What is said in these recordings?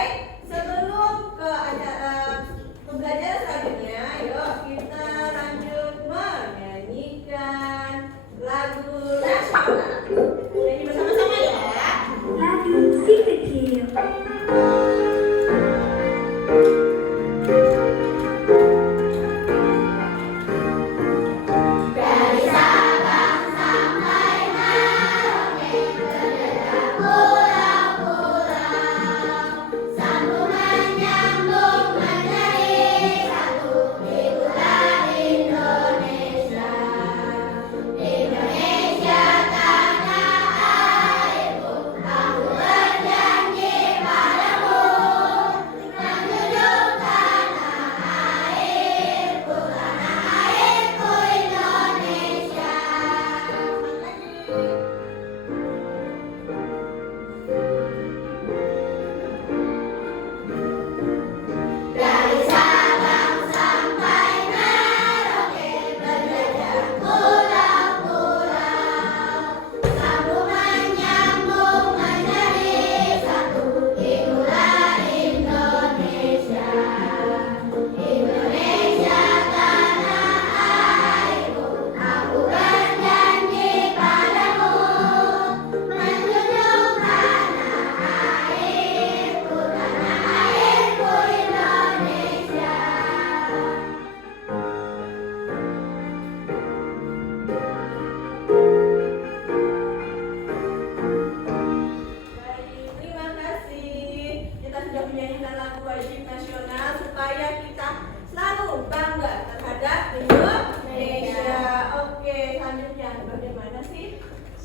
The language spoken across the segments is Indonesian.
Baik, sebelum ke acara pembelajaran selanjutnya, yuk kita lanjut menyanyikan lagu nasional. Nyanyi bersama-sama ya. Lagu si kecil.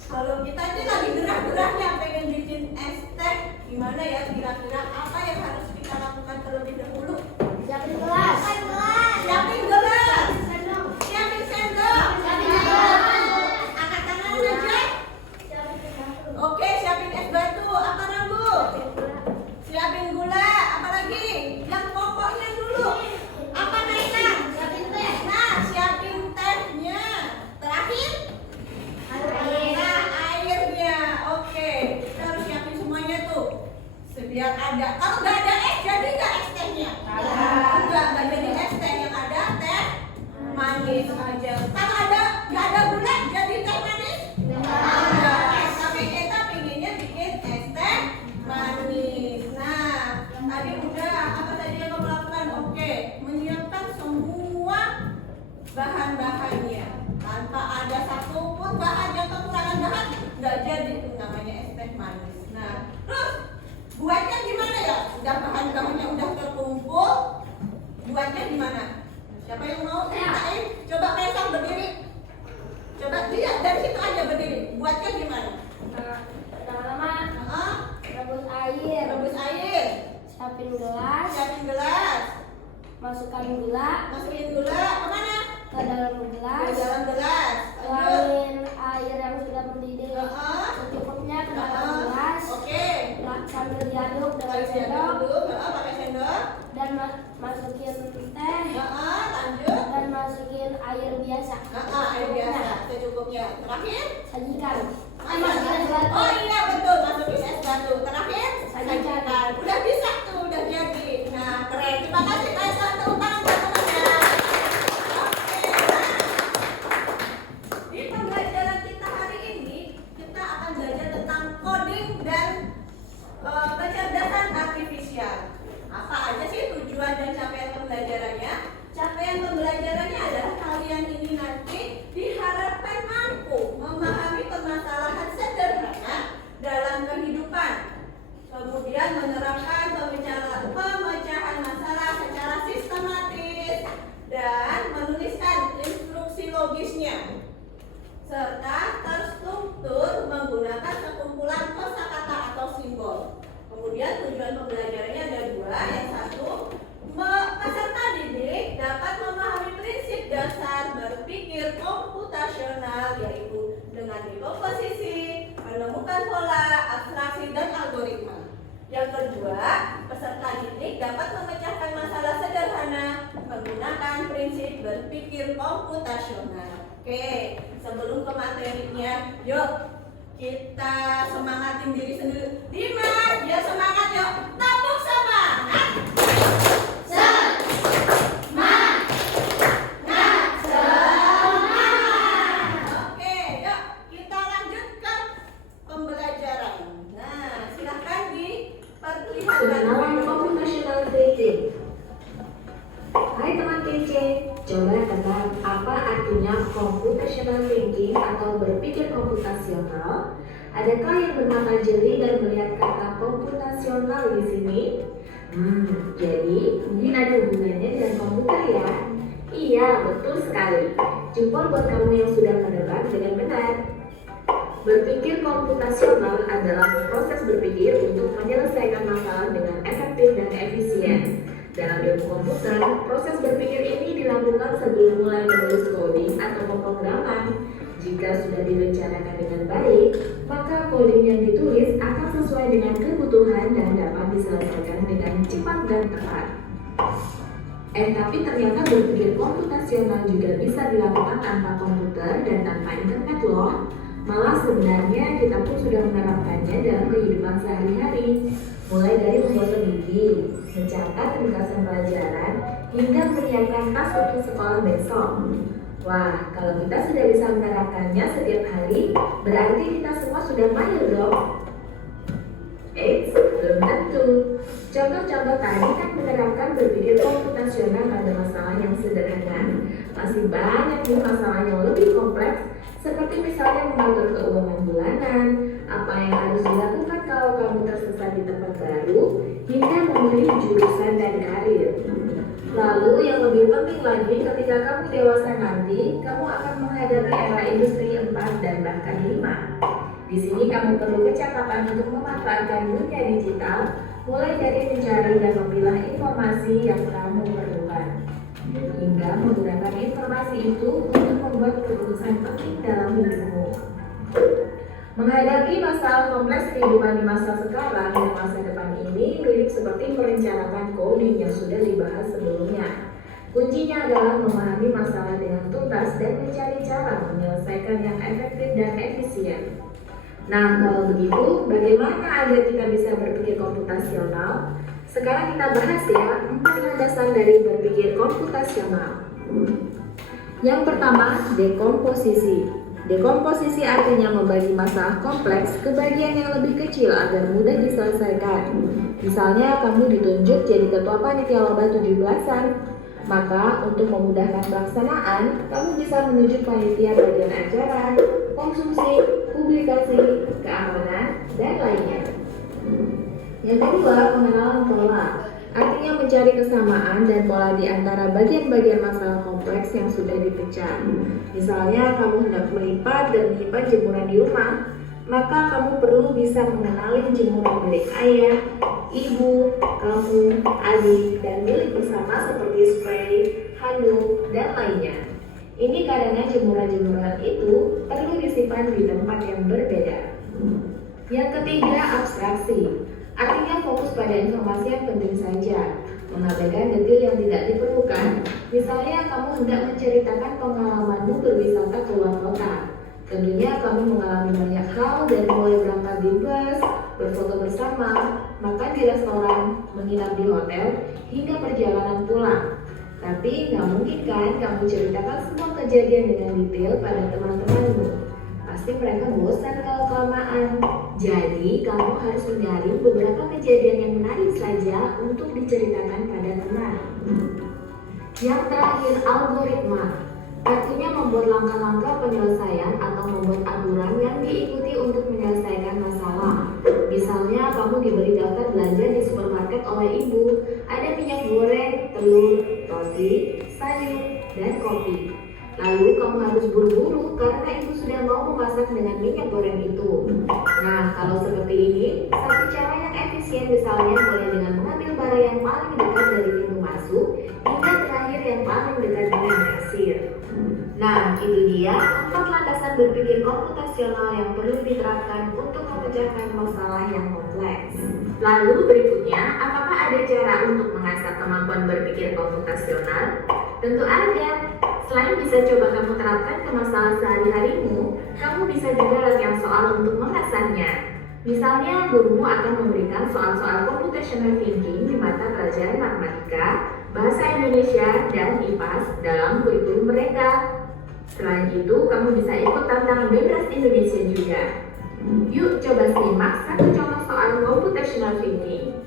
Kalau kita ini lagi gerah-gerahnya pengen bikin es teh, gimana ya kira-kira apa yang harus kita lakukan terlebih dahulu? Siapin gelas. Siapin gelas. Siapin sendok. Angkat tangan aja. Oke, siapin es batu. Apa Bu? Siapin gula. Apa lagi? Yang pokoknya dulu. Apa Naila? Siapin teh. Nah, siapin tehnya. Terakhir? Airnya. Oke, kita harus siapin semuanya tuh. Biar ada. Kalau nggak ada es, jadi nggak es tehnya? Nggak jadi es teh, yang ada teh manis aja. Kalau nggak ada gula, jadi teh manis? Nggak. Tapi kita pinginnya bikin es teh manis. Nah, tadi udah apa tadi yang kamu lakukan? Oke, menyiapkan semua bahan-bahannya. Tanpa ada satupun bahan yang kekurangan bahan, nggak jadi itu namanya es teh manis. Nah, terus buatnya gimana ya? Udah bahan-bahannya udah terkumpul, buatnya gimana? Siapa yang mau ceritain? Coba Kaisang berdiri. Coba lihat dari situ aja berdiri. Buatnya gimana? Pertama-tama rebus air. Rebus air. Siapin gelas. Siapin gelas. Masukkan gula Masukin gula kemana? ke dalam Ke gelas. dalam gelas. Lanjut. Tuangin air yang sudah mendidih Heeh. secukupnya ke dalam gelas. Oke. Sambil diaduk dengan Pakai sendok dulu. Pakai sendok. dan masukin teh Lanjut. dan masukin air biasa. Air biasa secukupnya. Terakhir? Sajikan. Masukin es batu. Oh iya betul, masukin es batu. Terakhir? Sajikan. Udah bisa tuh, udah jadi. Nah keren. Terima kasih Kaisang. Tepuk tangan buat temannya. Oke. Nah, di pembelajaran kita hari ini kita akan belajar tentang coding dan kecerdasan artifisial. Apa aja sih tujuan dan capaian pembelajarannya? Capaian pembelajarannya adalah kalian ini nanti diharapkan mampu memahami permasalahan sederhana dalam kehidupan, kemudian menerapkan pemecahan masalah secara sistematis dan menuliskan instruksi logisnya, serta terstruktur menggunakan sekumpulan kosakata atau simbol. Kemudian tujuan pembelajarannya ada dua. Yang satu, peserta didik dapat memahami prinsip dasar berpikir komputasional, yaitu dengan dekomposisi, menemukan pola, abstraksi, dan algoritma. Yang kedua, peserta didik dapat memecahkan masalah sederhana menggunakan prinsip berpikir komputasional. Oke, sebelum ke materinya, yuk kita semangatin diri sendiri. Dimas, ya semangat yuk. Tepuk sama Pengenalan computational thinking. Hai teman kece, coba tebak apa artinya computational thinking atau berpikir komputasional? Adakah yang bermata jeli dan melihat kata komputasional di sini? Jadi mungkin ada hubungannya dengan komputer ya? Iya, betul sekali. Jempol buat kamu yang sudah menebak dengan benar. Berpikir komputasional adalah proses berpikir untuk menyelesaikan masalah dengan efektif dan efisien. Dalam ilmu komputer, proses berpikir ini dilakukan sebelum mulai menulis coding atau pemrograman. Jika sudah direncanakan dengan baik, maka coding yang ditulis akan sesuai dengan kebutuhan dan dapat diselesaikan dengan cepat dan tepat. Tapi ternyata berpikir komputasional juga bisa dilakukan tanpa komputer dan tanpa internet loh. Malah sebenarnya kita pun sudah menerapkannya dalam kehidupan sehari-hari. Mulai dari membuat strategi, mencatat ringkasan pelajaran, hingga menyiapkan tas untuk sekolah besok. Wah, kalau kita sudah bisa menerapkannya setiap hari, berarti kita semua sudah mahir dong. Belum tentu. Contoh-contoh tadi kan menerapkan berpikir komputasional pada masalah yang sederhana. Masih banyak nih masalah yang lebih kompleks, seperti misalnya mengatur keuangan bulanan, apa yang harus dilakukan kalau kamu tersesat di tempat baru, hingga memilih jurusan dan karir. Lalu yang lebih penting lagi, ketika kamu dewasa nanti, kamu akan menghadapi era industri 4 dan bahkan 5. Di sini kamu perlu kecakapan untuk memanfaatkan dunia digital, mulai dari mencari dan memilah informasi yang kamu perlukan, hingga menggunakan informasi itu untuk membuat keputusan penting dalam hidupmu. Menghadapi masalah kompleks kehidupan di masa sekarang dan masa depan ini mirip seperti merencanakan coding yang sudah dibahas sebelumnya. Kuncinya adalah memahami masalah dengan tuntas dan mencari cara menyelesaikan yang efektif dan efisien. Nah, kalau begitu, bagaimana agar kita bisa berpikir komputasional? Sekarang kita bahas ya 4 landasan dari berpikir komputasional. Yang pertama, dekomposisi. Dekomposisi artinya membagi masalah kompleks ke bagian yang lebih kecil agar mudah diselesaikan. Misalnya kamu ditunjuk jadi ketua panitia lomba 17-an. Maka untuk memudahkan pelaksanaan, kamu bisa menunjuk panitia bagian acara, konsumsi, publikasi, keamanan, dan lainnya. Yang kedua, pengenalan pola. Artinya mencari kesamaan dan pola di antara bagian-bagian masalah kompleks yang sudah dipecah. Misalnya kamu hendak melipat dan menyimpan jemuran di rumah, maka kamu perlu bisa mengenali jemuran milik ayah, ibu, kamu, adik, dan milik bersama seperti spray, handuk, dan lainnya. Ini karena jemuran-jemuran itu perlu disimpan di tempat yang berbeda. Yang ketiga, abstraksi. Artinya fokus pada informasi yang penting saja, mengabaikan detail yang tidak diperlukan. Misalnya kamu hendak menceritakan pengalamanmu berwisata ke luar kota. Tentunya kamu mengalami banyak hal dari mulai berangkat di bus, berfoto bersama, makan di restoran, menginap di hotel, hingga perjalanan pulang. Tapi nggak mungkin kan kamu ceritakan semua kejadian dengan detail pada teman-temanmu. Pasti mereka bosan kalau kelamaan. Jadi kamu harus hindari beberapa kejadian yang menarik saja untuk diceritakan pada teman. Yang terakhir, algoritma. Artinya membuat langkah-langkah penyelesaian atau membuat aturan yang diikuti untuk menyelesaikan masalah. Misalnya kamu diberi daftar belanja di supermarket oleh ibu. Ada minyak goreng, telur, roti, sayur, dan kopi. Lalu kamu harus buru-buru karena ibu sudah mau memasak dengan minyak goreng itu. Nah, kalau seperti ini, satu cara yang efisien misalnya mulai dengan mengambil barang yang paling dekat dari pintu masuk hingga terakhir yang paling dekat dengan kasir. Nah, itu dia 4 landasan berpikir komputasional yang perlu diterapkan untuk memecahkan masalah yang kompleks. Lalu berikutnya, apakah ada cara untuk mengasah kemampuan berpikir komputasional? Tentu ada. Selain bisa coba kamu terapkan ke masalah sehari-harimu, kamu bisa juga latihan soal untuk mengasahnya. Misalnya, gurumu akan memberikan soal-soal computational thinking di mata pelajaran matematika, bahasa Indonesia, dan IPAS dalam kurikulum mereka. Selain itu, kamu bisa ikut tantangan bebas Indonesia juga. Yuk coba simak satu contoh soal computational thinking.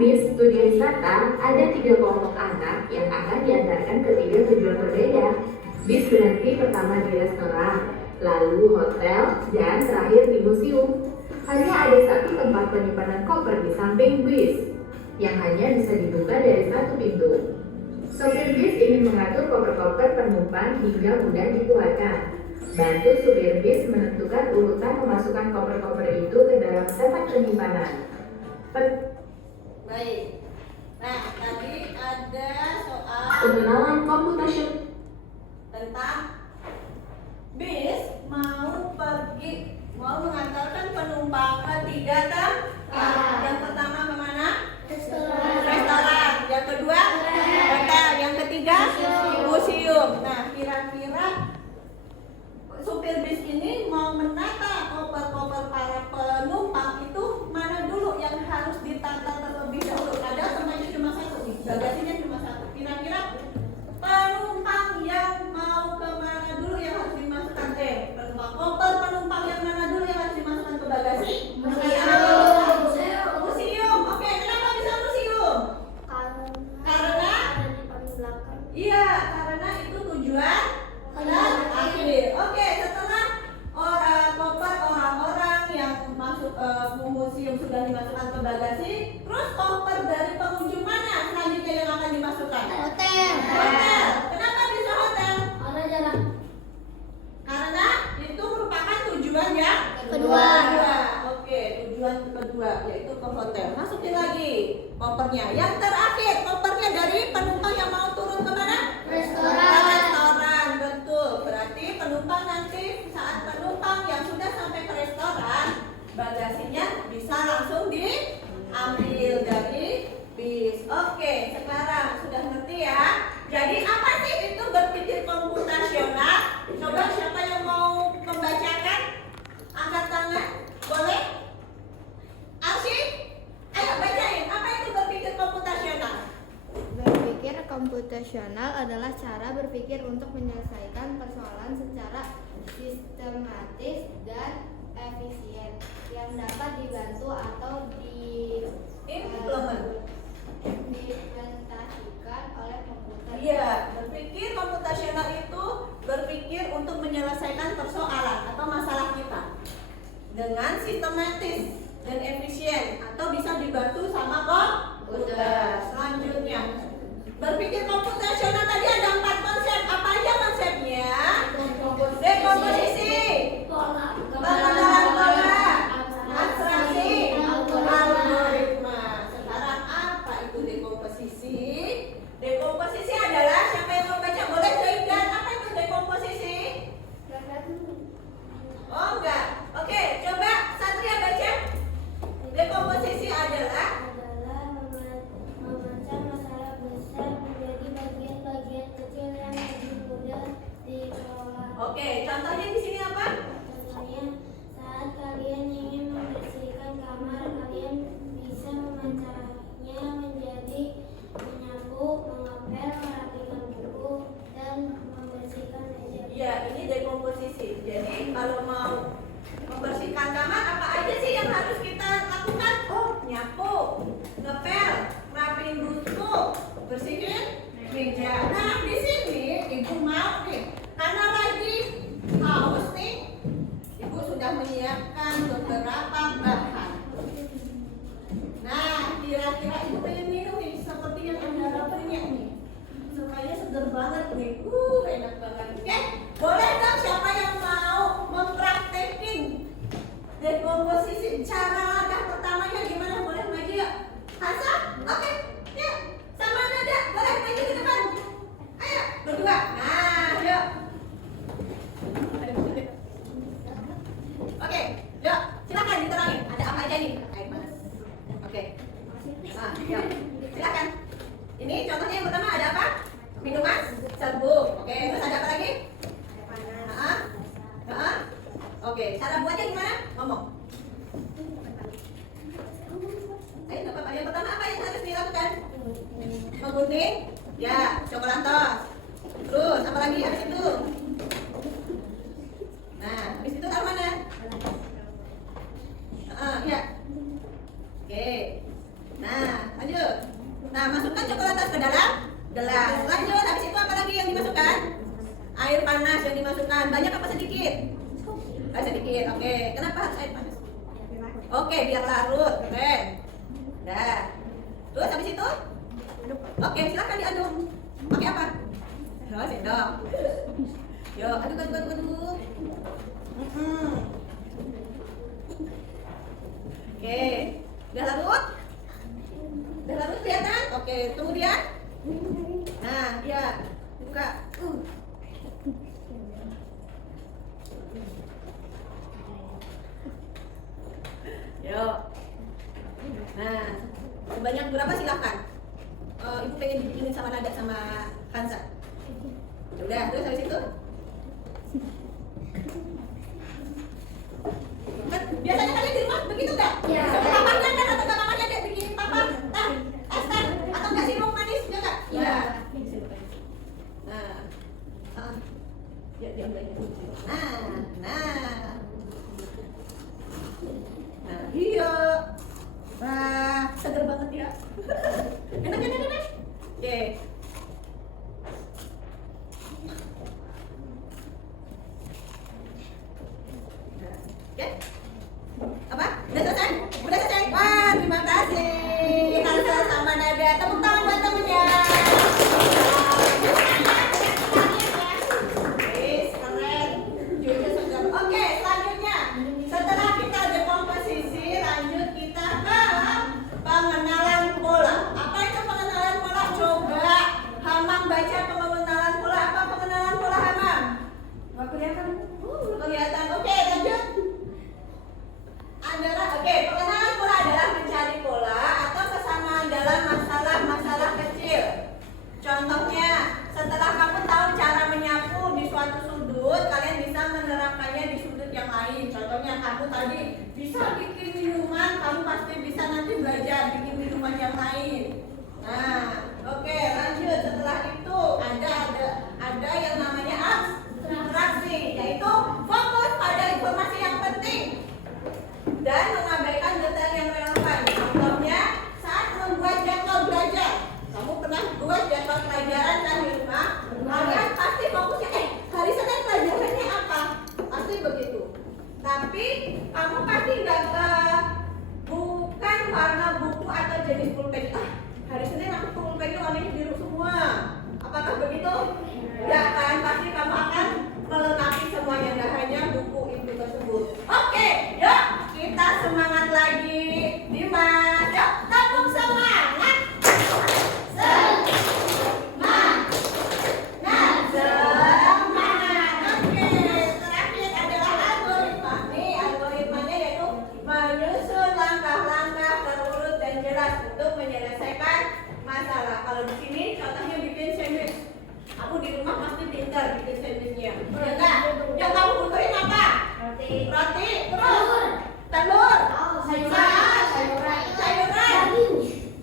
BIS Studi Wisata, ada 3 kelompok anak yang akan diantarkan ke 3 tujuan berbeda. BIS berhenti pertama di restoran, lalu hotel, dan terakhir di museum. Hanya ada 1 tempat penyimpanan koper di samping BIS, yang hanya bisa dibuka dari 1 pintu. Sopir BIS ingin mengatur koper-koper penumpang hingga mudah dikeluarkan. Bantu supir BIS menentukan urutan memasukkan koper-koper itu ke dalam tempat penyimpanan. Baik. Nah, tadi ada soal Pengenalan komputasi. tentang bis mau mengantarkan penumpang ke 3 tempat. Yang pertama kemana? Restoran. Yang kedua hotel. Yang ketiga museum. Nah, kira-kira supir bis ini mau menata koper-koper para penumpang itu mana dulu yang harus ditata terlebih dahulu? Ada semuanya cuma 1 nih, bagasinya cuma 1. Kira-kira penumpang yang mau kemana dulu yang harus dimasukkan? Penumpang koper, penumpang yang mana dulu yang harus dimasukkan ke bagasi? Museum. Oke, kenapa bisa museum? Karena iya, karena itu tujuan terakhir. Oke, setelah koper orang-orang yang masuk museum sudah dimasukkan ke bagasi, terus koper dari pengunjung mana selanjutnya yang akan dimasukkan? Hotel. Kenapa bisa hotel? Karena itu merupakan tujuan yang kedua. Oke, tujuan kedua yaitu ke hotel. Masukin lagi kopernya. Yang terakhir, kopernya dari penumpang yang mau turun ke mana? Restoran, betul. Berarti penumpang nanti saat penumpang yang sudah sampai ke restoran, bagasinya bisa langsung diambil dari bis. Oke, sekarang sudah ngerti ya. Jadi apa sih itu berpikir komputasional? Coba siapa yang mau membacakan? Angkat tangan, boleh? Arsy, ayo bacain. Apa itu berpikir komputasional? Berpikir komputasional adalah cara berpikir untuk menyelesaikan persoalan secara sistematis dan efisien yang dapat dibantu atau diimplementasikan oleh komputer. Iya, berpikir komputasional itu berpikir untuk menyelesaikan persoalan atau masalah kita dengan sistematis dan efisien atau bisa dibantu sama komputer. Selanjutnya, berpikir komputasional tadi ada 4 konsep. Apa aja konsepnya? Dekomposisi, pengenalan pola, abstraksi, algoritma. Sekarang apa itu dekomposisi? Dekomposisi adalah, siapa yang mau baca boleh joinkan. Apa itu dekomposisi? Oh enggak. Oke, coba Satria baca. Dekomposisi adalah memecah masalah besar menjadi bagian-bagian kecil yang lebih mudah dikelola. Oke, contohnya di sini apa? Contohnya, saat kalian ingin membersihkan kamar, kalian bisa memecahnya menjadi menyapu, mengepel, merapikan buku, dan membersihkan meja. Ya, ini dekomposisi. Jadi kalau mau membersihkan kamar, apa aja sih yang harus kita lakukan? Oh, nyapu, ngepel, rapiin buku, bersihin meja. Nah, di sini Ibu mau nih, karena lagi haus nih, Ibu sudah menyiapkan beberapa bahan. Nah, kira-kira Ibu pengen minum nih, seperti yang ada rapernya nih. Supaya seger banget nih, enak banget. Oke, boleh dong siapa yang mau mempraktekin dekomposisi? Cara langkah pertamanya gimana? Boleh maju yuk. Hasan? Oke, yuk. Sama Nada, boleh maju ke depan. Ayo, berdua. Nah, yuk. Oke, yuk. Silakan diterangin. Ada apa aja nih? Air panas. Oke. Nah, yuk. Silakan. Ini contohnya yang pertama ada apa? Minuman serbuk. Oke, terus ada apa lagi? Oke, cara buatnya gimana? Ngomong. Ayo, nggak apa-apa. Yang pertama apa yang harus dilakukan? Menggunting? Ya, coklat tos. Terus apa lagi habis itu? Nah, habis itu taruh mana? Ya. Oke. Nah, lanjut. Nah, masukkan coklat ke dalam gelas. Lanjut, habis itu apa lagi yang dimasukkan? Air panas yang dimasukkan. Banyak apa sedikit? Sedikit, oke. Kenapa harus air panas? Oke, biar larut. Keren. Dah. Terus habis itu? Oke, silakan diaduk. Pakai apa? Oh, sendok. Yuk, aduk. Oke, udah larut? Udah larut kelihatan? Oke, kemudian? Nah, ya, buka. Yuk. Nah, sebanyak berapa silakan? Ibu pengen dibikinin sama Nada sama Hansa. Udah, terus habis itu? Kan biasanya kalian di rumah begitu nggak? Iya. Papanya kan atau nggak mamanya deh bikinin papa es teh atau nggak sirup manis juga? Iya. Nah, ya diambil aja. Nah, iya. Wah, seger banget ya. Enak. Oke. Oke. Apa? Udah selesai? Udah selesai? Wah, terima kasih. Hansa sama Nada. Tepuk tangan buat temennya. Keren. Oke, selanjutnya. Setelah kita dekomposisi, lanjut kita ke pengenalan pola. Apa itu pengenalan pola? Coba Hamam baca pengenalan pola. Apa pengenalan pola Hamam? Nggak kelihatan. Kelihatan. Oke, lanjut. Pengenalan pola adalah mencari pola atau kesamaan dalam masalah-masalah kecil. Contohnya, setelah kamu tahu cara menyapu di suatu sudut, kalian bisa menerapkannya di sudut yang lain. Contohnya, kamu tadi bisa bikin minuman, kamu pasti bisa nanti belajar bikin minuman yang lain. Nah, oke, lanjut. Setelah itu ada yang namanya abstraksi, yaitu fokus pada informasi yang penting dan mengabaikan detail yang relevan. Contohnya, saat membuat jadwal belajar, kamu pernah buat jadwal pelajaran kan di rumah? Kalian pasti fokusnya, hari Senin pelajarannya apa? Pasti begitu. Tapi kamu pasti bukan warna buku atau jenis pulpen. Hari Senin aku pulpennya warnanya biru semua. Apakah begitu? Ya kan, pasti kamu akan melengkapi semuanya, tidak hanya buku itu tersebut. Oke, yuk kita semangat lagi. Dimas, yuk tepuk semangat. Semangat. Oke, terakhir adalah algoritma. Nih, algoritmanya yaitu menyusun langkah-langkah terurut dan jelas untuk menyelesaikan masalah. Kalau di sini contohnya bikin sandwich. Aku di rumah pasti pintar bikin sandwichnya. Ya enggak? Yang kamu butuhin apa? Roti. Terus telur. Sayuran.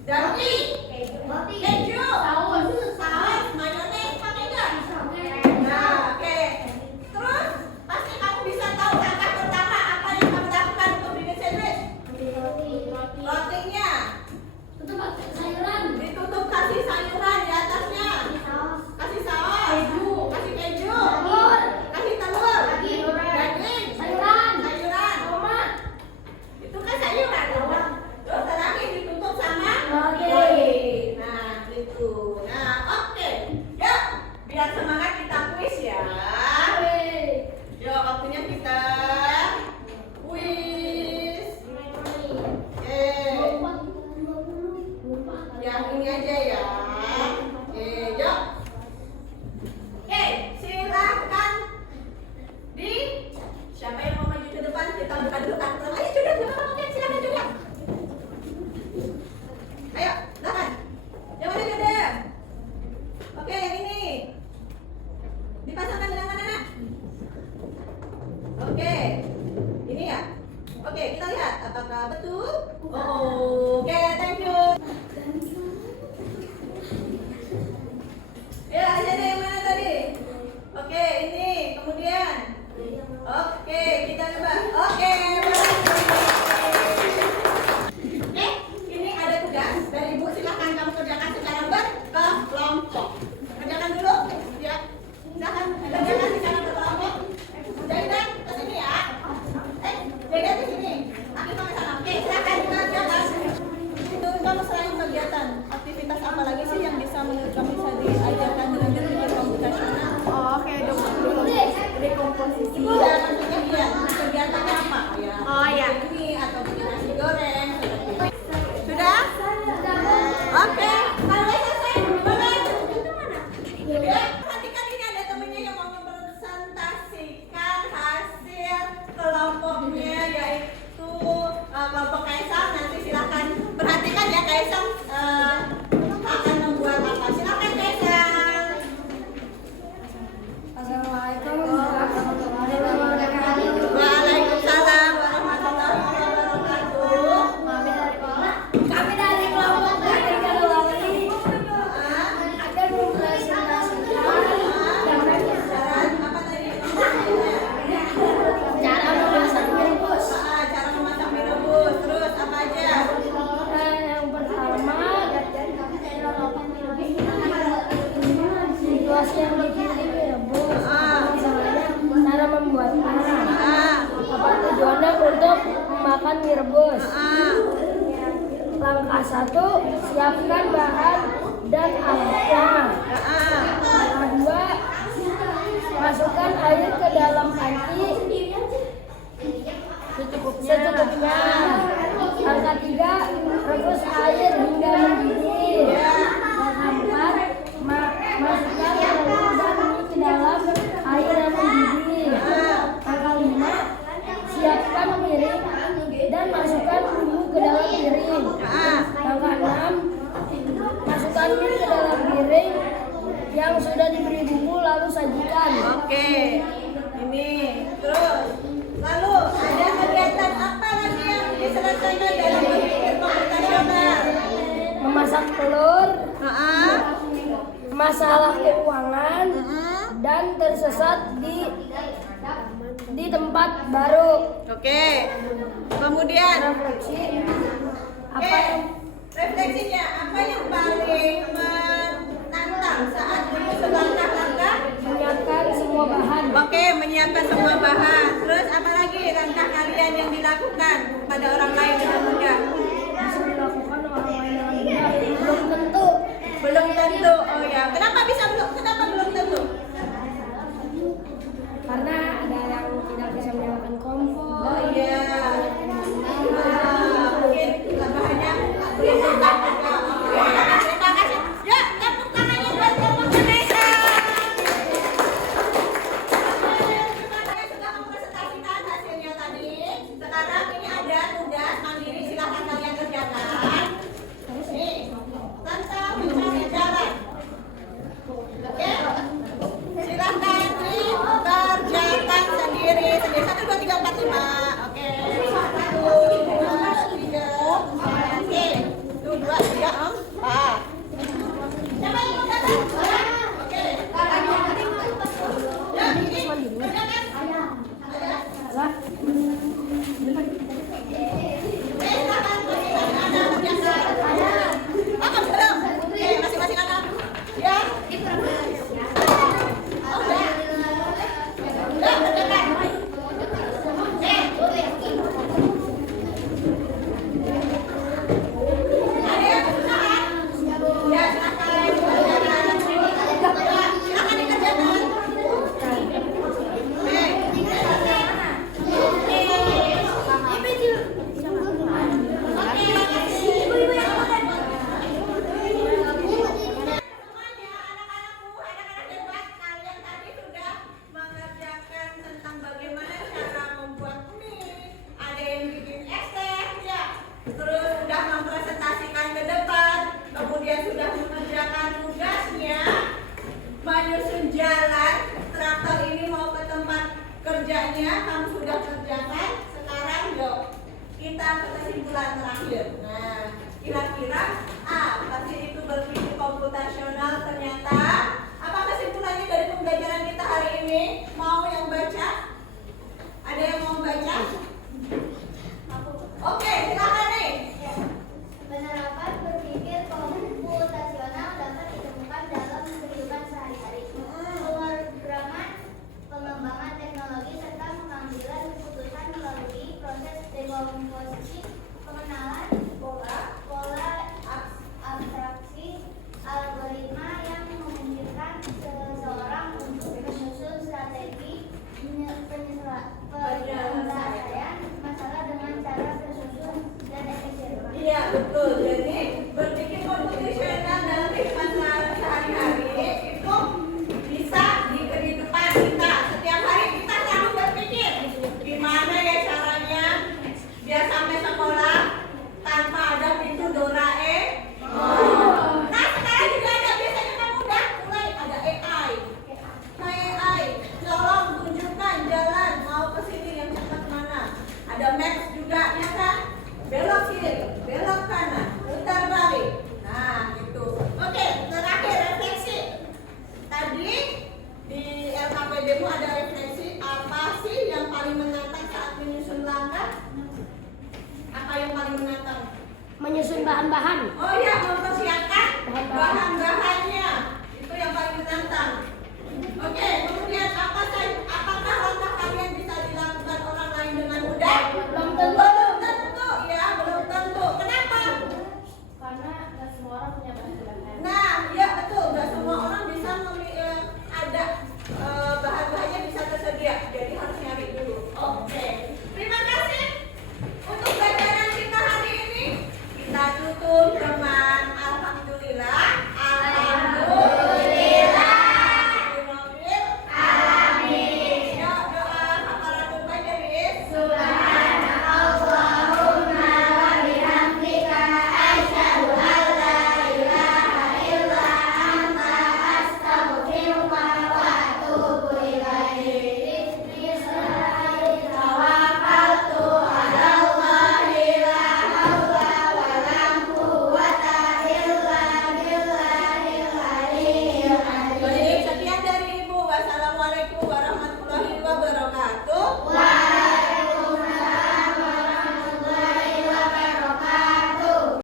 Daging. Keju. Saus. Mayones. Pakai nggak? Nah, oke. Terus pasti kamu bisa tahu langkah pertama apa yang kamu lakukan untuk bikin sandwich. Rotinya ditutup kasih sayuran di atasnya. Kasih saus, kasih keju, kasih telur, daging, sayuran, itu kan sayuran. Terus terakhir ditutup sama roti. Nah, gitu. Nah, oke. Yuk, biar semangat kita kuis ya. Yuk, waktunya kita kuis. Yang ini aja ya. Yuk. Silahkan siapa yang mau maju ke depan, kita buka dulu kan. Ayo sudah, silakan juga. Ayo, silakan. Yang mana Juda? Oke, yang ini. Dipasangkan dengan mana, Nak? Oke. Ini ya. Oke, kita lihat apakah betul. Oke, thank you. Ya, ada yang mana tadi? Oke, ini kemudian. Oke, kita coba. Oke, berhasil. Ini ada tugas. kalau selain kegiatan, aktivitas apa lagi sih yang bisa menurut kamu bisa diajarkan dengan berpikir komputasional? Oh, kayak dekomposisi. Iya, maksudnya iya. Kegiatannya apa? Ya. Oh, ya. Ini atau bikin nasi goreng. Sudah? Oke. Kalau selesai, boleh. Ya, perhatikan ini ada temennya yang mau mempresentasikan hasil kelompoknya, yaitu kelompok Kaisang. Nanti silakan perhatikan ya, Kaisang akan membuat apa. Silakan Kaisang. Assalamualaikum warahmatullahi wabarakatuh. Waalaikumsalam warahmatullahi wabarakatuh. Kami dari kelompok Teknika Lawali akan mempresentasikan Apa tadi? cara memasak mie rebus. Cara memasak mie rebus. Terus apa aja? Yang pertama, situasi yang bikin mie rebus. Cara membuatnya. Apa tujuannya untuk memakan mie rebus? Langkah 1, siapkan bahan dan alatnya. Langkah 2, masukkan air ke dalam panci secukupnya. Langkah 3, rebus air hingga mendidih. Langkah 4, masukkan telur dan mie ke dalam air yang mendidih. Langkah 5, siapkan piring dan masukkan bumbu ke dalam piring. Langkah 6, masukkan mie ke dalam piring yang sudah diberi bumbu lalu sajikan. Oke. Ini. Terus. Lalu ada kegiatan apa lagi yang diselesaikan dalam berpikir komputasional? Memasak telur, masalah keuangan, dan tersesat di tempat baru. Oke. Kemudian. Refleksi apa yang Refleksinya apa yang paling menantang saat menyusun langkah-langkah? menyiapkan semua bahan. Oke, menyiapkan semua bahan. Terus apa lagi langkah kalian yang dilakukan pada orang lain dengan mudah? Bisa dilakukan orang lain dengan mudah. Belum tentu. Belum tentu. Oh ya, kenapa belum tentu? Karena ada yang tidak bisa menyalakan kompor. Oh iya. Mungkin bahannya belum tentu juga. Oke, terima kasih. Ya, tepuk tangannya buat kelompok Indonesia. Sudah mempresentasikan hasilnya tadi. Sekarang ini ada tugas mandiri, silakan kalian kerjakan. Nih, tentang mencari jalan. Oke? Silakan dikerjakan sendiri. 1, 2, 3, 4, 5. Oke. 1, 2, 3. Oke. 1, 2, 3, 4. Siapa yang mau datang? Oke. Ya, ini. Kerjakan. Ada. Silakan masing-masing anak kerjakan. Apa belum? Oke, masing-masing anak. Ya. Oh, udah. Udah, kerjakan. Ada yang berusaha? Ya, silakan. Silakan dikerjakan. Semuanya, anak-anakku, anak-anak hebat, kalian tadi sudah mengerjakan tentang bagaimana cara membuat mie. Ada yang bikin es teh, ya. Terus sudah mempresentasikan ke depan, kemudian sudah mengerjakan tugasnya, menyusun jalan. Traktor ini mau ke tempat kerjanya, kamu sudah kerjakan. Sekarang yuk, kita ke kesimpulan terakhir. Nah, kira-kira apa sih itu berpikir komputasional? Ternyata apa kesimpulannya dari pembelajaran kita hari ini? Mau yang baca? Ada yang mau baca? Oke, silakan nih. Penerapan berpikir komputasional dapat ditemukan dalam kehidupan sehari-hari. Pemrograman, pengembangan teknologi serta pengambilan keputusan melalui proses dekomposisi, pengenalan pola bahan. Oh ya, mempersiapkan Bahan-bahan. bahan-bahannya. Itu yang paling menantang. Oke, kemudian apakah langkah kalian bisa dilakukan orang lain dengan mudah? Belum tentu. Belum tentu, ya, belum tentu. Kenapa? Karena nggak semua orang punya bahan-bahan. Nah, ya betul. Nggak semua orang bisa ada bahan-bahannya bisa tersedia. Jadi harus nyari dulu. Oke. Terima kasih untuk pelajaran kita hari ini. Kita tutup.